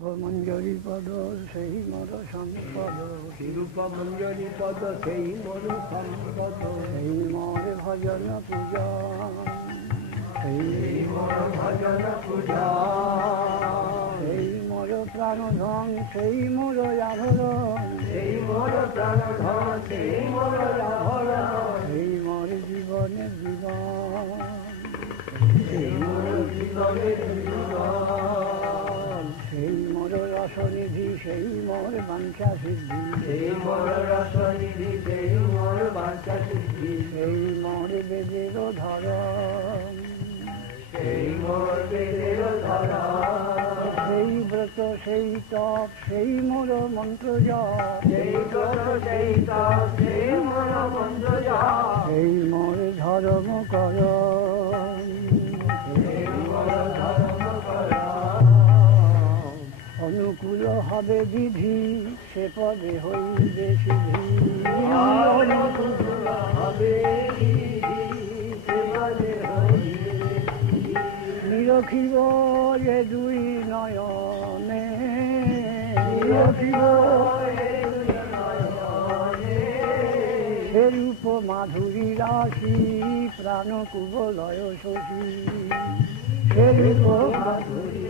মঞ্জরি পদ সেই মর সম্পদ, রূপ মঞ্জরি পদ সেই মর সম্পদ, সেই মর ভজন পূজা, সেই মর ভজন পূজা, সেই মর প্রাণধন সেই মর আভরণ, সেই মর প্রাণধন সেই মর আভরণ, সেই মর জীবনের জীবন, সেই মর জীবনের জীবন, সেই মর রসনিধি সেই মর বাঞ্ছা সিদ্ধি, সেই মর রসনিধি সেই মর বাঞ্ছা সিদ্ধি, সেই মর বেদের ধরন, সেই মর বেদের ধরন, সেই ব্রত সেই তপ সেই মর মন্ত্র জপ, সেই ব্রত সেই তপ সেই মর মন্ত্র জপ, সেই মর ধর্ম করণ, সেই মর ধর্ম করণ, অনুকূল হবে বিধি সে পদে হইবে সিদ্ধি, অনুকূল হবে বিধি সে পদে হইবে সিদ্ধি, নিরখিব এ দুই নয়নে, নিরখিব এ দুই নয়নে, সে রূপ মাধুরী রাশি প্রাণ কুবলয় শশী, সে রূপ মাধুরী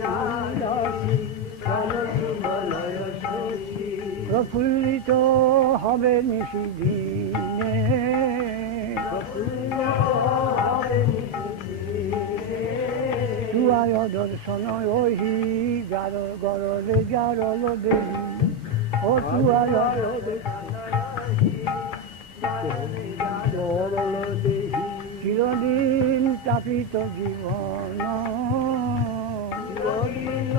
রাশি প্রাণ কুবলয় শশী, প্রফুল্লিত হবে নিশিদিনে, প্রফুল্ল হবে নিশিদিনে, তুয়ায় দর্শন ওহি যার গরলে যারল দেবী, ও তুয়ায় চিরদিন তাপিত জীবন, চিরদিন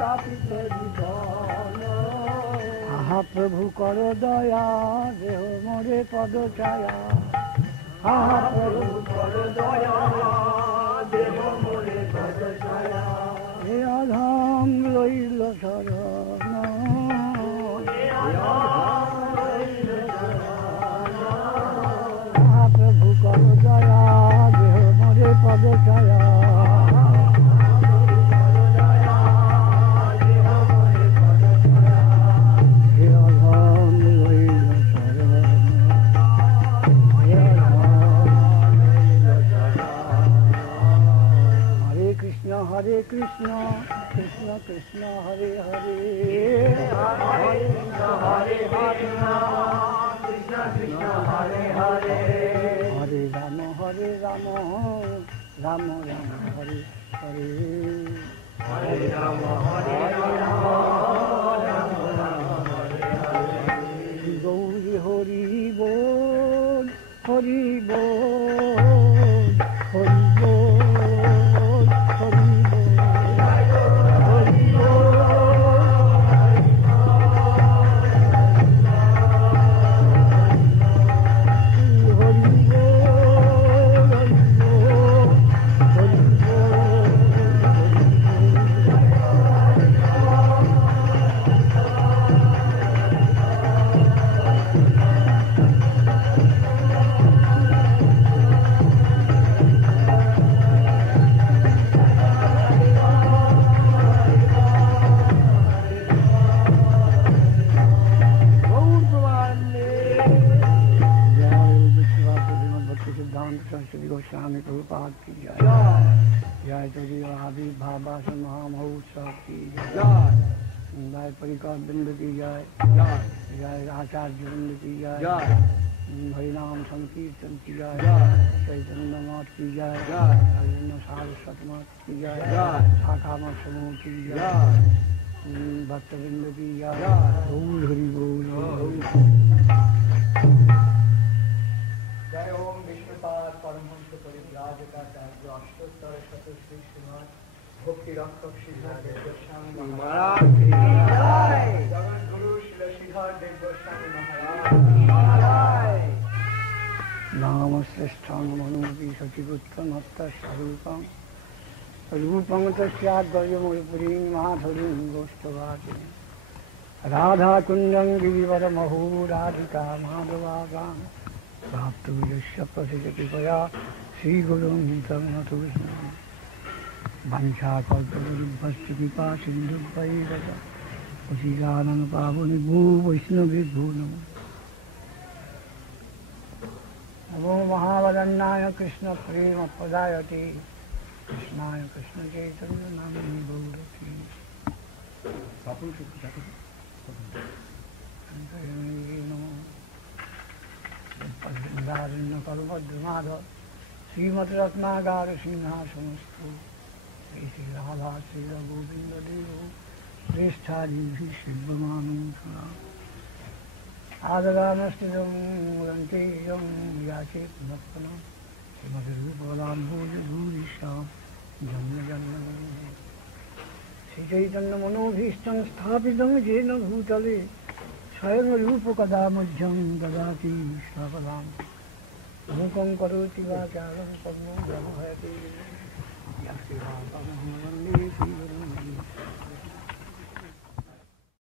তাপিত জীবন, আহা প্রভু কর দয়া দেহ মোরে পদ ছায়া, আহা প্রভু কর দয়া দেহ মোরে পদ ছায়া, হে অধম লইল শরণ, আহা প্রভু কর দয়া দেহ মোরে পদ ছায়া, হে অধম লইল শরণ, হে অধম লইল শরণ। হরে কৃষ্ণ কৃষ্ণ কৃষ্ণ হরে হরে, হরে কৃষ্ণ কৃষ্ণ কৃষ্ণ হরে হরে, হরে রাম রাম রাম হরে হরে, হরে রাম হরে রাম রাম রাম হরে হরে, গৌরী হরি বল হরি বল হরি বল হরি सरस्वती गोस्वामी प्रभुपाद की जय, जय तुझी आविर्भाव महामहोत्सव की जय, जय परिकर बिंद की जय, जय आचार्य बिंद की जय, हरिनाम संकीर्तन की जय, चैतन्य मठ की जय, हरिन सारस्वत मठ की जय, शाखा मठ समूह की जय, भक्तवृंद की जय, बोल हरि बोल। जय ओम विष्णुपाद परमहंस परिव्राजकाचार्य अष्टोत्तर शतश्री श्रीमद् भक्ति रक्षक श्रीधर देव गोस्वामी महाराज की जय, जगत गुरु श्री श्रीधर देव गोस्वामी महाराज। नाम श्रेष्ठं मनोपि सचिपुत्रं हस्तस्वरूपं रूपं तस्याद्वयमुपरीं माधुरीं गोष्ठवासिनीं राधाकुञ्जं गिरिवरमहो राधिका माधवागां प्राप्तुं यस्य प्रसिद्धकृपया श्रीगुरुं तं नतोऽस्मि। वंशाकल्पतरुभ्यश्च कृपा सिन्धुभ्यैव पतितानां पावनेभ्यो वैष्णवेभ्यो नमः। नमो महावदन्नाय कृष्ण प्रेम पदायते कृष्णाय कृष्ण चैतन्य नामिने गौरकी नमो कल्पद्रुमाधव श्रीमद रत्नागार सिंहासनस्थो श्री राधा श्री गोविंद देव श्रेष्ठादि शिवमानं आदगानस्थितं मूलंकेयं याचे पुनः श्रीमद्रूपकलाम्बोजभूरिश्यां जन्म श्रीचैतन्यमनोभीष्टं स्थापितं येन भूतले स्वयं रूपकदा मध्यं ददाति स्वपदां मूकं करोति वाचालं पद्मं व्यवहरति यस्य वाक्यमहं वन्दे